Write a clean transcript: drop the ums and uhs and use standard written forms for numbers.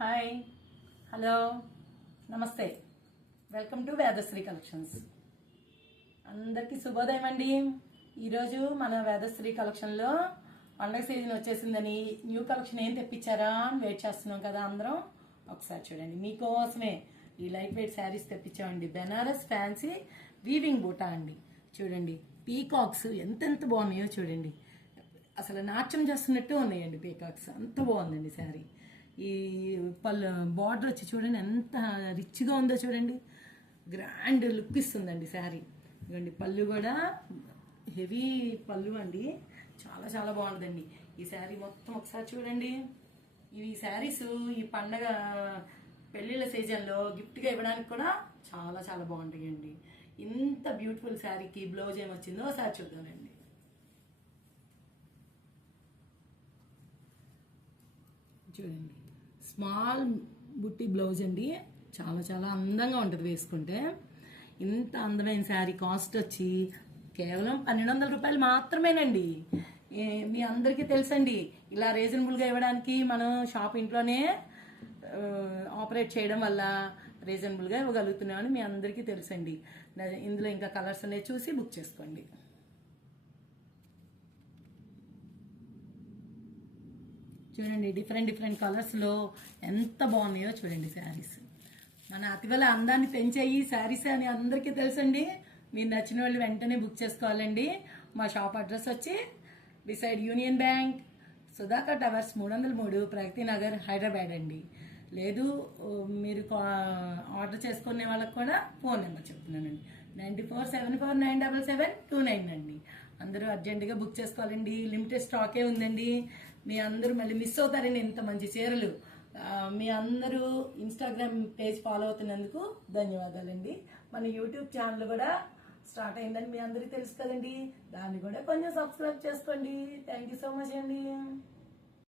Hi, hello, నమస్తే. Welcome to Vedasri collections. అందరికీ శుభోదయం అండి. ఈరోజు మన వేదశ్రీ కలెక్షన్లో పండగ సీజన్ వచ్చేసిందని న్యూ కలెక్షన్ ఏం తెప్పించారా అని వెయిట్ చేస్తున్నాం కదా అందరం. ఒకసారి చూడండి, మీకోసమే ఈ లైట్ వెయిట్ శారీస్ తెప్పించామండి. బెనారస్ ఫ్యాన్సీ వీవింగ్ బూటా అండి. చూడండి, పీకాక్స్ ఎంతెంత బాగున్నాయో చూడండి. అసలు నాట్యం చేస్తున్నట్టు ఉన్నాయండి పీకాక్స్. అంత బాగుందండి శారీ. ఈ పళ్ళు బార్డర్ వచ్చి చూడండి ఎంత రిచ్గా ఉందో చూడండి. గ్రాండ్ లుక్ ఇస్తుందండి శారీ. ఇవ్వండి, పళ్ళు కూడా హెవీ పళ్ళు అండి. చాలా చాలా బాగుంటుందండి ఈ శారీ మొత్తం. ఒకసారి చూడండి, ఈ శారీస్ ఈ పండగ పెళ్ళిళ్ళ సీజన్లో గిఫ్ట్గా ఇవ్వడానికి కూడా చాలా చాలా బాగుంటాయండి. ఇంత బ్యూటిఫుల్ శారీకి బ్లౌజ్ ఏమొచ్చిందో ఒకసారి చూద్దామండి. చూడండి, స్మాల్ బుట్టి బ్లౌజ్ అండి. చాలా చాలా అందంగా ఉంటుంది వేసుకుంటే. ఇంత అందమైన శారీ కాస్ట్ వచ్చి కేవలం 1200 రూపాయలు మాత్రమేనండి. మీ అందరికీ తెలుసండి, ఇలా రీజనబుల్గా ఇవ్వడానికి మనం షాప్ ఇంట్లోనే ఆపరేట్ చేయడం వల్ల రీజనబుల్గా ఇవ్వగలుగుతున్నామని మీ అందరికీ తెలుసండి. ఇందులో ఇంకా కలర్స్ అనేవి చూసి బుక్ చేసుకోండి. చూడండి, డిఫరెంట్ డిఫరెంట్ కలర్స్లో ఎంత బాగున్నాయో చూడండి శారీస్. మన అతివల అందాన్ని పెంచాయి శారీస్ అని అందరికీ తెలుసండి. మీరు నచ్చిన వాళ్ళు వెంటనే బుక్ చేసుకోవాలండి. మా షాప్ అడ్రస్ వచ్చి beside union bank, Sudhakar towers 303, Pragathi Nagar, Hyderabad అండి. లేదు మీరు ఆర్డర్ చేసుకునే వాళ్ళకి కూడా ఫోన్ నెంబర్ చెప్తున్నానండి, 9474977929 అండి. అందరూ అర్జెంటుగా బుక్ చేసుకోవాలండి. లిమిటెడ్ స్టాకే ఉందండి. మీ అందరూ మళ్ళీ మిస్ అవుతారండి ఇంత మంచి చీరలు. మీ అందరూ ఇన్స్టాగ్రామ్ పేజ్ ఫాలో అవుతున్నందుకు ధన్యవాదాలండి. మన యూట్యూబ్ ఛానల్ కూడా స్టార్ట్ అయిందని మీ అందరికీ తెలుసు కదండి, దాన్ని కూడా కొంచెం సబ్స్క్రైబ్ చేసుకోండి. థ్యాంక్ యూ సో మచ్ అండి.